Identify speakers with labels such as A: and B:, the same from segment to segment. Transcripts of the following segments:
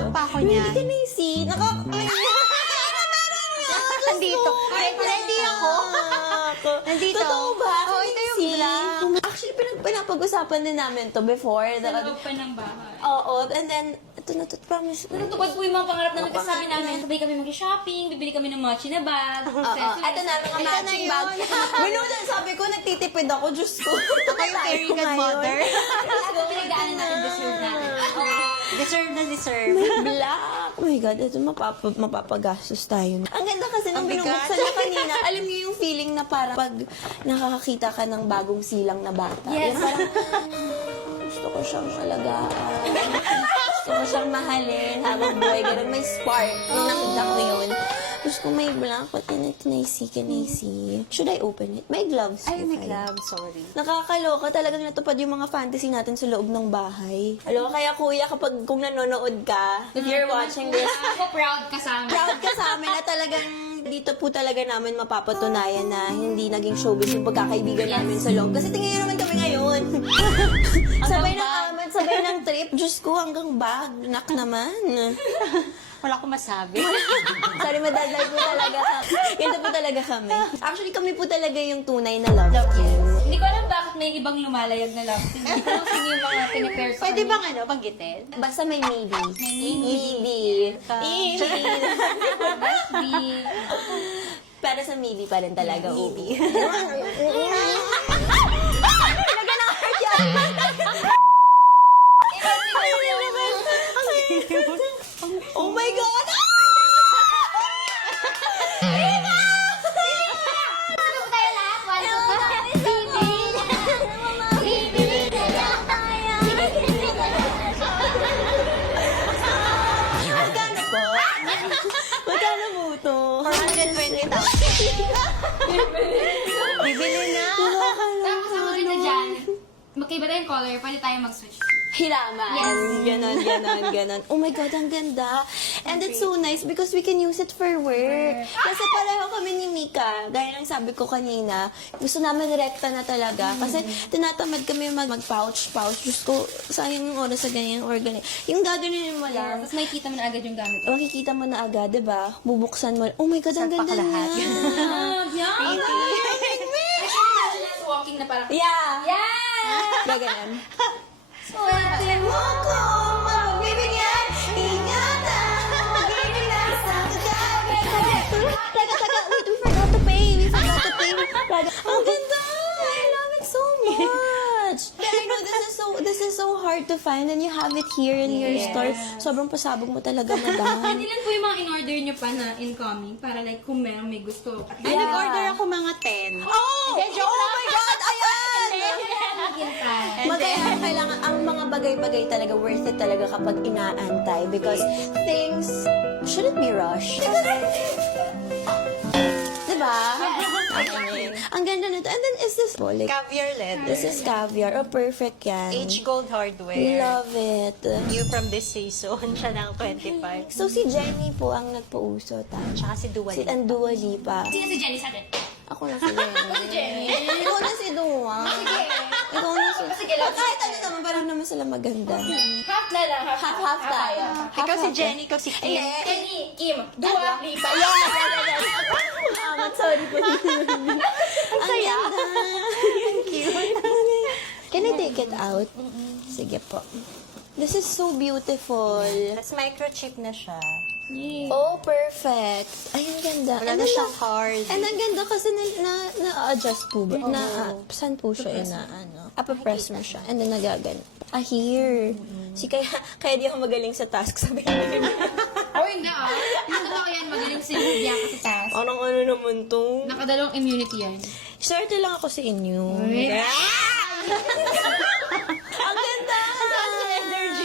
A: black
B: pa ako
A: Hindi
B: niyan.
A: ka Nacy. Nakaka...
B: Nandito. Ready ako. Nandito.
A: Totoo ba?
B: Oo, ito yung black.
A: Actually, pinag pinapag-usapan din namin to before.
C: Sa loob pa ng bahay.
A: Oo, and then, ito na to, promise.
C: Pero tupad po yung mga pangarap namin kasi sabi namin, sabay kami mag-shopping, bibili kami ng mochi na bag.
A: Oo, ito na, mga
B: Ito
A: matching
B: na
A: bag.
B: yun.
A: Minutan, sabi ko, nagtitipid ako, Diyos ko.
B: Ako yung very good mother.
C: Ako pinagdaanan natin, deserve natin.
B: Deserve na deserve.
A: May black. Oh my God, ito mapapa, mapapagastos tayo. Ang ganda kasi nung
B: Ang bigat.
A: binubuksan niya kanina. Alam niyo yung feeling na parang pag nakakakita ka ng bagong silang na bata.
C: Yes.
A: Yung parang, "Ah, gusto ko siyang alagaan. gusto ko siyang mahalin habang buhay. Ganun, may spark. Nung nakita ko yun. Gusto ko may black. What can I, can I see? Can I see? Should I open it? May gloves.
B: Ay, may
A: I-
B: glove. Sorry.
A: Nakakaloka talaga natupad yung mga fantasy natin sa loob ng bahay. Alam mo, kaya kuya, kapag kung nanonood ka, if you're watching this,
C: Ako proud ka sa amin.
A: proud ka sa amin na talagang dito po talaga namin mapapatunayan na hindi naging showbiz yung pagkakaibigan namin sa loob. Kasi tingnan naman kami ngayon. sabay ng amin, sabay ng trip. Diyos ko, hanggang bag. Nak naman.
B: Wala akong masabi.
A: Sorry, madadal po talaga. Ganito po talaga kami. Actually, kami po talaga yung tunay na love team.
C: Hindi ko alam bakit may ibang lumalayag na love team. Hindi ko alam sino yung mga pinipare ko.
B: Pwede bang ano, banggitin?
A: Basta may maybe. Maybe. Maybe.
C: Di-
A: Pero sa maybe pa rin talaga. Maybe.
B: 420,000. Bibili na.
C: Tapos ang maganda dyan, magkaiba tayong color, pwede tayo mag-switch.
A: Hiraman.
C: Yes.
A: Ganon, ganon, ganon. Oh my God, ang ganda. And it's so nice because we can use it for work. Kasi pareho kami ni Mika. Gaya ng sabi ko kanina, gusto namin rekta na talaga. Kasi tinatamad kami mag- mag-pouch-pouch. Diyos ko, sayang yung oras sa ganyan organ. Yung gagawin mo lang.
C: Tapos makikita mo na agad yung gamit.
A: Makikita mo na agad, di ba? Bubuksan mo. Oh my God, ang
B: Salpak
A: ganda
B: lahat.
A: niya.
C: Ah, yeah! Actually, us walking na parang,
A: Yeah!
C: yeah!
A: Gaganon.
C: Swerte
A: mo ko this is so hard to find and you have it here in your
B: Yes.
A: store Sobrang pasabog mo talaga, madam
C: Ilan po yung mga in-order nyo pa na incoming? Para like, kung meron may gusto. At
B: Ay, nag-order ako mga 10.
A: Oh! Oh my God! Ayan!
C: Maghintay.
A: Magaya, kailangan, ang mga bagay-bagay talaga, worth it talaga kapag inaantay because things shouldn't be rushed. Okay. Ang ganda nito. And then, is this po? Like,
B: Caviar leather.
A: this is caviar. Oh, perfect yan.
B: H Gold Hardware.
A: Love it.
B: New from this season. Siya ng 25.
A: So, si Jenny po ang nagpauso, ta.
B: Tsaka si Dua
A: Si
B: Lipa.
A: ang Dua Lipa.
C: Sino si Jenny sa atin?
A: Ako na si Jenny. Ikaw na si Dua.
C: Sige.
A: Ikaw
C: lang.
A: Kahit ano naman, parang naman sila maganda.
C: Half na lang. Half,
A: Half-half tayo.
B: Ikaw si. Jenny, ikaw si Kim.
A: Hindi.
C: Jenny, Kim, Dua, Lipa.
A: Yes. Salamat, sorry po. Ang saya. Thank you. Can I take it out? Sige po. This is so beautiful.
B: Tapos microchip na siya.
A: Oh, perfect. Ay, ang ganda.
B: Wala
A: And
B: na
A: ang
B: siyang hard.
A: And ang ganda kasi na, na, na-adjust po ba? Na, ah, saan po siya ina, ano? Apapress mo siya. And then nagagan. Ah, here. Si kaya, kaya di ako magaling sa task. Sabi ko.
C: Oh, hindi ah. Totoo yan, magaling si Lydia kasi taas.
A: Anong ano naman to?
C: Nakadalawang immunity yan.
A: Swerte lang ako sa inyo.
C: Uy.
A: Ang ganda! energy.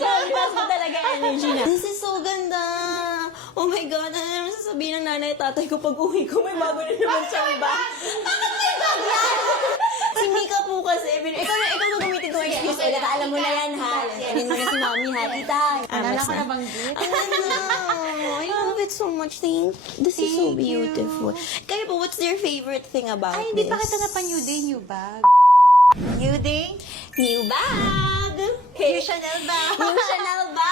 A: Taas mo talaga energy na. This is so ganda. Oh my God, ano naman sasabihin ng nanay at tatay ko pag uwi ko, may bago na naman siyang bag. Po kasi, bin- ikaw na, ikaw na gamitin ko excuse ulit. Alam mo na yan, ha? Sabihin mo na si mami, ha? Tita.
B: Alala ko
A: na.
B: banggit.
A: I love it so much. Thank This is so
B: Thank you.
A: beautiful. Kayo po, what's your favorite thing about
B: Ay, hindi
A: this?
B: pa kita na pa new day, new bag. New day?
A: New bag!
B: Yung Chanel bag.
A: Yung Chanel bag!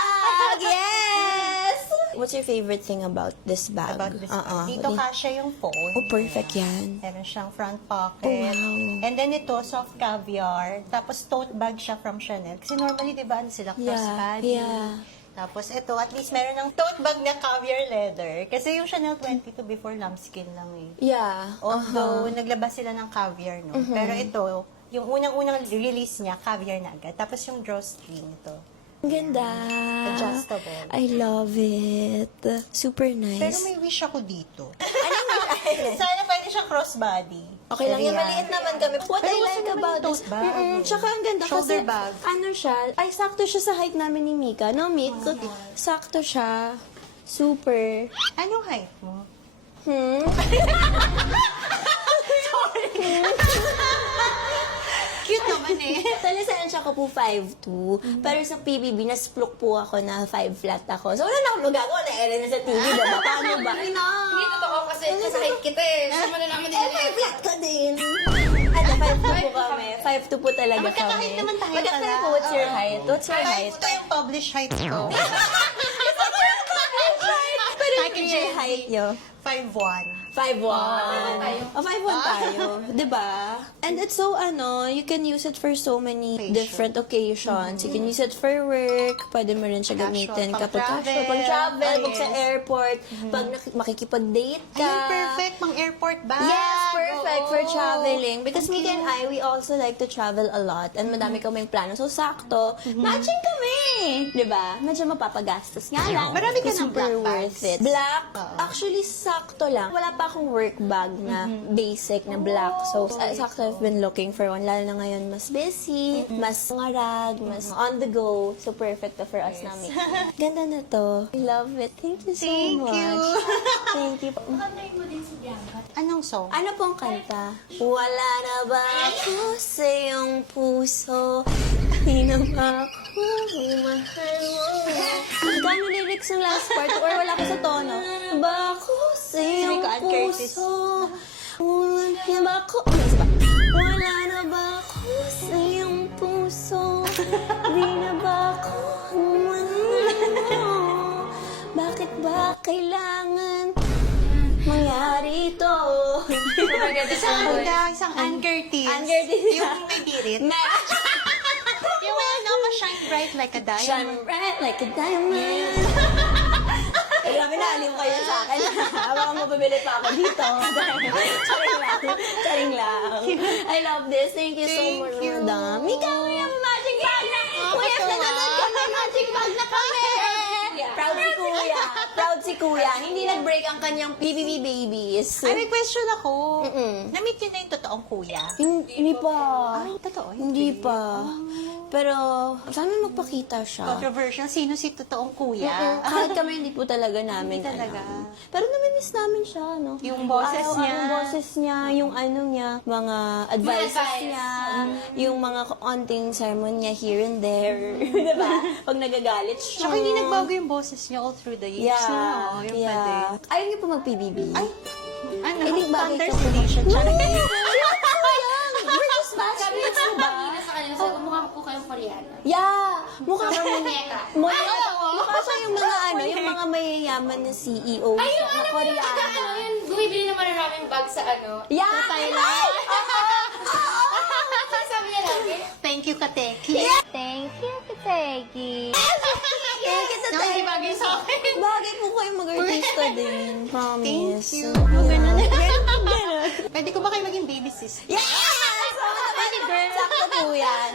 A: What's your favorite thing about this bag?
B: About this
A: Uh-uh.
B: bag. Dito kasha yung phone.
A: Oh, perfect yan.
B: Meron siyang front pocket.
A: Oh, wow.
B: And then ito, soft caviar. Tapos tote bag siya from Chanel. Kasi normally, di ba, ano sila,
A: Yeah,
B: crossbody.
A: yeah.
B: Tapos ito, at least meron ng tote bag na caviar leather. Kasi yung Chanel 22 before lambskin lang eh.
A: Yeah.
B: Although,
A: uh-huh.
B: naglabas sila ng caviar, no?
A: Mm-hmm.
B: Pero ito, yung unang-unang release niya, caviar na agad. Tapos yung drawstring ito.
A: Ang ganda.
B: Adjustable.
A: I love it. Super nice.
B: Pero may wish ako dito.
A: Anong wish?
B: Sana pwede siyang crossbody.
A: Okay lang yan.
B: Ayan.
A: Maliit naman kami. What
B: Pero
A: I
B: gusto
A: like
B: naman
A: about
B: yung
A: this,
B: tote bag.
A: mm tsaka ang ganda
B: Shoulder
A: kasi,
B: bag.
A: ano siya, ay sakto siya sa height namin ni Mika. No, Mik? Sakto siya. Super.
B: Anong height mo?
A: Hmm?
B: eh.
A: Sa lisensya ko po 5'2", pero sa PBB, nasplok po ako na 5 flat ako. So, wala na akong magagawa na ere na sa TV, diba? Paano ba? Ay, no!
C: Hindi totoo kasi sa height kita eh. So, malalaman din
A: Eh, 5 flat ka din. Ano, 5'2 po kami. 5'2 po talaga kami.
B: magkakahit naman tayo
A: Magkakahit
B: pala.
A: po, what's your height? What's your height?
B: Ito yung published height ko.
A: Pero yung your height nyo?
B: 5'1".
A: 5'1". Oh, 5'1 tayo. Diba? And it's so, ano, you can use it for so many
B: Occasion.
A: different occasions. You can use it for work. Pwede mo rin siya gamitin
B: pang
A: kapag
B: travel.
A: pag travel, pag sa airport, pag nak- makikipag-date ka.
B: Ayun, perfect. Pang airport bag.
A: Yes, perfect for
B: Oo.
A: traveling. Because Mika and I, we also like to travel a lot. And madami kaming plano. So, sakto. Matching kami! Di ba? Medyo mapapagastos nga lang.
B: Marami ka ng
A: super
B: black
A: worth
B: bags.
A: it. Black?
B: Oo.
A: Actually, sakto lang. Wala pa akong work bag na basic na black. So, sa- sakto I've been looking for one. Lalo na ngayon, mas busy, mas ngarag, mas on the go. So, perfect to for us namin. Ganda na to. I love it. Thank you so
B: Thank
A: much.
B: you.
A: Thank you.
C: Makantayin mo din si Bianca.
B: Anong song?
A: Ano pong kanta? Wala na ba ako sa iyong puso? Di na ba ako mahal mo? Magkano lyrics ng last part? Or wala ko sa tono? Ba ako sa iyong puso? Wala na ba ako? Ano? Wala na ba ako sa iyong puso? Di na ba ako mahal mo? Bakit ba kailangan mangyari ito?
B: Isang kanta, isang Ann Curtis.
A: Ann Curtis.
B: Yung may birit.
A: Match!
B: yung may ano pa, shine bright like a diamond.
A: Shine bright like a diamond. Grabe na, alim kayo sa akin. Habang mabibili pa ako dito. Charing lang. Charing lang. I love this. Thank you so
B: Thank
A: much,
B: you.
A: madam. Mika, kuya, may matching bag na. Kuya, nanonood ka, may matching bag na kami. Proud si kuya. Proud si kuya. Hindi nag-break ang kanyang PBB babies.
B: Ay, may question ako.
A: Mm-mm.
B: Na-meet yun na yung totoong kuya?
A: Hindi, hindi pa.
B: Ay, totoo.
A: Hindi pa. Pero, sana magpakita siya.
B: Controversial. Sino si totoong kuya?
A: Mm, Kahit kami hindi po talaga namin
B: Hindi talaga.
A: alam. Pero namimiss namin siya, no?
B: Yung boses
A: Araw-araw
B: niya.
A: Yung boses niya, yung ano niya, mga advices
C: advice.
A: niya, yung mga onting sermon niya here and there. diba? Pag nagagalit siya.
B: Tsaka hindi nagbago yung boses niya all through the years.
A: Yeah,
B: no? Yung
A: yeah. Ayaw niyo po mag-PBB?
B: Ay, ano?
A: Eh, di bagay
B: Thunder
A: po.
B: Station. Charot.
A: We're just batchmates, diba?
C: Sa ko po kayong Koreana.
A: Yeah! Mukha
C: Sobrang
A: siya
C: munyeka.
A: Mukha, mukha siya yung mga ano, yung mga mayayaman na CEO
C: Ay,
A: sa
C: yung
A: na
C: ano,
A: Koreana.
C: ano, yun, bumibili ng maraming bag sa ano.
A: Yeah!
C: Sa Thailand. Sabi niya lagi.
B: Thank you, Kateki.
D: Thank you, Kategi.
A: Thank you sa
B: No, hindi bagay sa akin.
A: Bagay po kayo mag-artista din. Promise.
B: Thank you.
A: Yeah.
B: Pwede ko ba kayo maging baby sis?
A: Yes! Baby girl. Sakto po yan.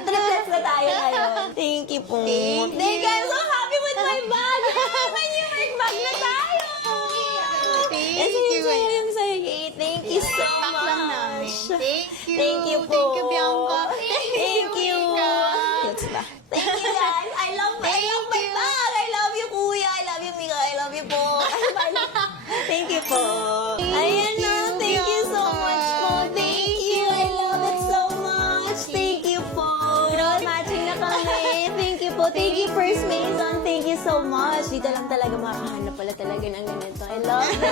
A: Tayo ngayon. Thank you po.
B: Thank
A: Thank you.
B: you.
A: I'm so happy with my bag. Ah, May new work bag na tayo.
B: Thank you.
A: yung saya. Thank you so much.
B: Thank you.
A: Thank you.
B: Thank you, Bianca.
A: talaga makahanap pala talaga ng ganito. I love it!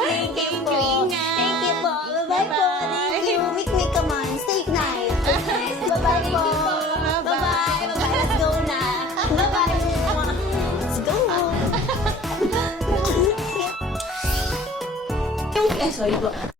A: Thank you po! Thank you po! Bye-bye po! Thank you! Mikmik ka man! Stay night! Bye-bye po! Bye-bye! Bye-bye! Go na! Bye-bye! Let's go! Eh, sorry po.